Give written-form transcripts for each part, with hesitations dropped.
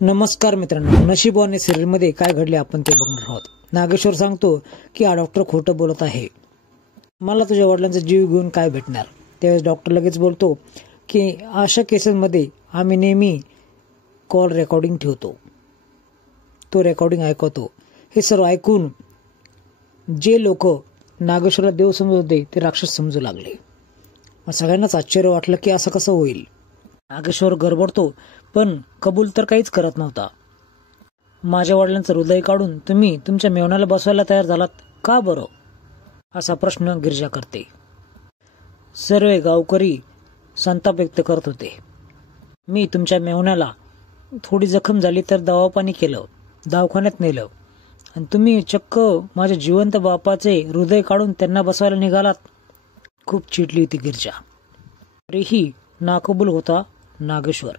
नमस्कार मित्रांनो, नशीबवान सिरियल मध्ये काय घडले आपण ते बघणार आहोत। नागेश्वर सांगतो की हा डॉक्टर खोटं बोलत आहे, मला तुझ्या वडिलांचा जीव घेऊन काय भेटणार। त्यावेळेस डॉक्टर लगेच बोलतो की अशा केसेसमध्ये आम्ही नेहमी कॉल रेकॉर्डिंग ठेवतो, तो रेकॉर्डिंग ऐकवतो। हे सर्व ऐकून जे लोक नागेश्वरला देव समजत होते ते राक्षस समजू लागले। सगळ्यांनाच आश्चर्य वाटलं की असं कसं होईल। नागेश्वर गडबडतो पण कबूल तर काहीच करत नव्हता। माझ्या वडिलांचं हृदय काढून तुम्ही तुमच्या मेवण्याला बसवायला तयार झालात का बरं, असा प्रश्न गिरिजा करते। सर्व गावकरी संताप व्यक्त करत होते। मी तुमच्या मेवण्याला थोडी जखम झाली तर दवापाणी केलं, दवाखान्यात नेलं आणि तुम्ही चक्क माझ्या जिवंत बापाचे हृदय काढून त्यांना बसवायला निघालात। खूप चिडली होती गिरिजा, तरीही नाकबूल होता नागेश्वर।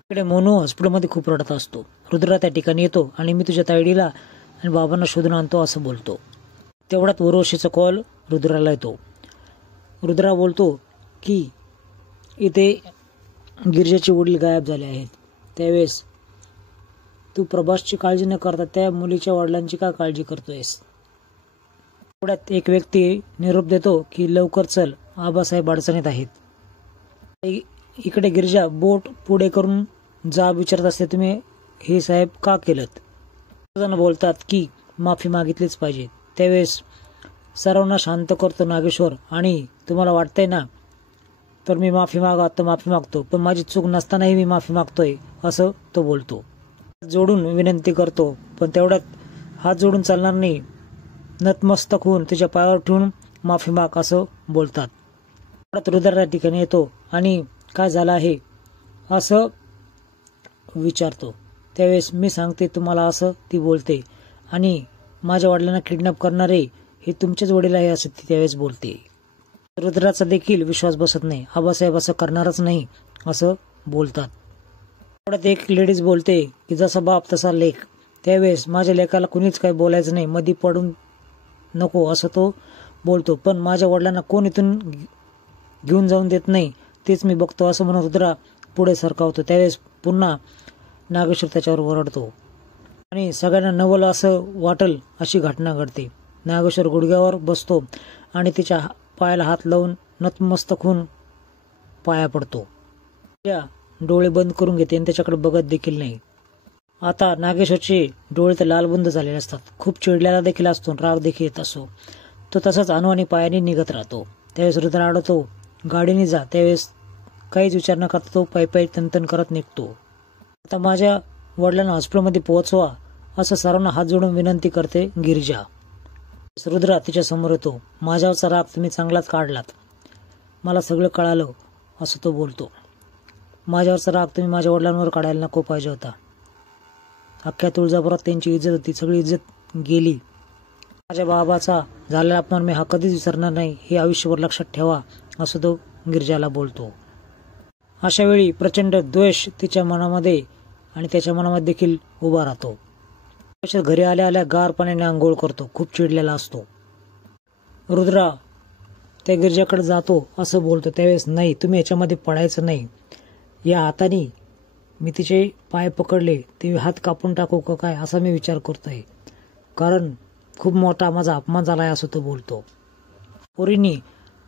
इकडे मोनू हॉस्पिटलमध्ये खूप रडत असतो। रुद्रा त्या ठिकाणी येतो आणि मी तुझ्या तायडीला आणि बाबांना शोधून आणतो असं बोलतो। तेवढ्यात उर्वशीचा कॉल रुद्राला येतो। रुद्रा बोलतो की इथे गिरिजाचे वडील गायब झाले आहेत, त्यावेळेस तू प्रभासची काळजी न करता त्या मुलीच्या वडिलांची का काळजी करतोयस। तेवढ्यात एक व्यक्ती निरोप देतो की लवकर चल, आबासाहेब अडचणीत आहेत। इकडे गिरिजा बोट पुढे करून जाब विचारत असते, तुम्ही हे साहेब का केलत। जण बोलतात की माफी मागितलीच पाहिजे। त्यावेळेस सर्वांना शांत करतो नागेश्वर आणि तुम्हाला वाटतंय ना तर मी माफी मागतो, पण माझी चूक नसतानाही मी माफी मागतोय असं तो बोलतो। जोडून विनंती करतो, पण तेवढ्यात हात जोडून चालणार नाही, नतमस्तक होऊन तिच्या पायावर ठेवून माफी माग असं बोलतात। रुद्र त्या ठिकाणी येतो आणि काय झालं आहे असं विचारतो। त्यावेळेस मी सांगते तुम्हाला असं ती बोलते आणि माझ्या वडिलांना किडनॅप करणारे हे तुमचेच वडील आहे असं ती त्यावेळेस बोलते। रुद्राचा देखील विश्वास बसत नाही, आबासाहेब असं करणारच नाही असं बोलतात। तेवढ्यात एक लेडीज बोलते की जसा बाप तसा लेक। त्यावेळेस माझ्या लेकाला कुणीच काही बोलायचं नाही, मधी पडून नको असं तो बोलतो, पण माझ्या वडिलांना कोण इथून घेऊन जाऊन देत नाही तेच मी बघतो असं म्हणून रुद्रा पुढे सरकावतो। त्यावेळेस पुन्हा नागेश्वर त्याच्यावर ओरडतो आणि सगळ्यांना नवल असं वाटल अशी घटना घडते। नागेश्वर गुडघ्यावर बसतो आणि तिच्या पायाला हात लावून नतमस्तक होऊन पाया पडतो। त्या डोळे बंद करून घेते आणि त्याच्याकडे बघत देखील नाही। आता नागेश्वरचे डोळे तर लालबुंद झालेले असतात, खूप चिडलेला देखील असतो, राग देखील येत असतो। तो तसाच अनवाणी पायाने निघत राहतो। त्यावेळेस रुद्र आडवतो, गाडीने जा। त्यावेळेस काहीच विचार न करता तो पायी तनतन करत निघतो। आता माझ्या वडिलांना हॉस्पिटलमध्ये पोहोचवा असं सर्वांना हात जोडून विनंती करते गिरिजा। रुद्रा तिच्या समोर येतो, माझ्यावरचा राग तुम्ही चांगलाच काढलात, मला सगळं कळालं असं तो बोलतो। माझ्यावरचा राग तुम्ही माझ्या वडिलांवर काढायला नको पाहिजे होता। अख्ख्या तुळजापुरात त्यांची इज्जत होती, सगळी इज्जत गेली। माझ्या बाबाचा झालेला अपमान मी हा कधीच विसरणार नाही, हे आयुष्यभर लक्षात ठेवा असं तो गिरिजाला बोलतो। अशा वेळी प्रचंड द्वेष तिच्या मनामध्ये आणि त्याच्या मनामध्ये देखील उभा राहतो। घरी आल्या आल्या गार पाण्याने आंघोळ करतो, खूप चिडलेला असतो। रुद्रा त्या गिरिजाकडे जातो असं बोलतो। त्यावेळेस नाही, तुम्ही याच्यामध्ये पडायचं नाही, या हाताने मी तिचे पाय पकडले ते हात कापून टाकू का काय असा मी विचार करतोय, कारण खूप मोठा माझा अपमान झालाय असं तो बोलतो। पोरींनी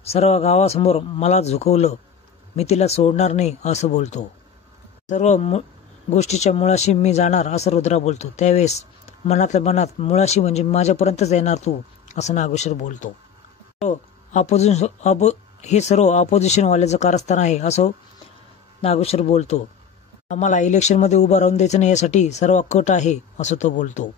सर्व गावासमोर मला झुकवलं, मी तिला सोडणार नाही असं बोलतो। सर्व गोष्टीच्या मुळाशी मी जाणार असं रुद्रा बोलतो। त्यावेळेस मनातल्या मनात मुळाशी म्हणजे माझ्यापर्यंतच येणार तू असं नागेश्वर बोलतो। हे सर्व ऑपोजिशन वाल्याचं कारस्थान आहे असं नागेश्वर बोलतो। आम्हाला इलेक्शन मध्ये उभा राहून द्यायचं नाही यासाठी सर्व कट आहे असं तो बोलतो।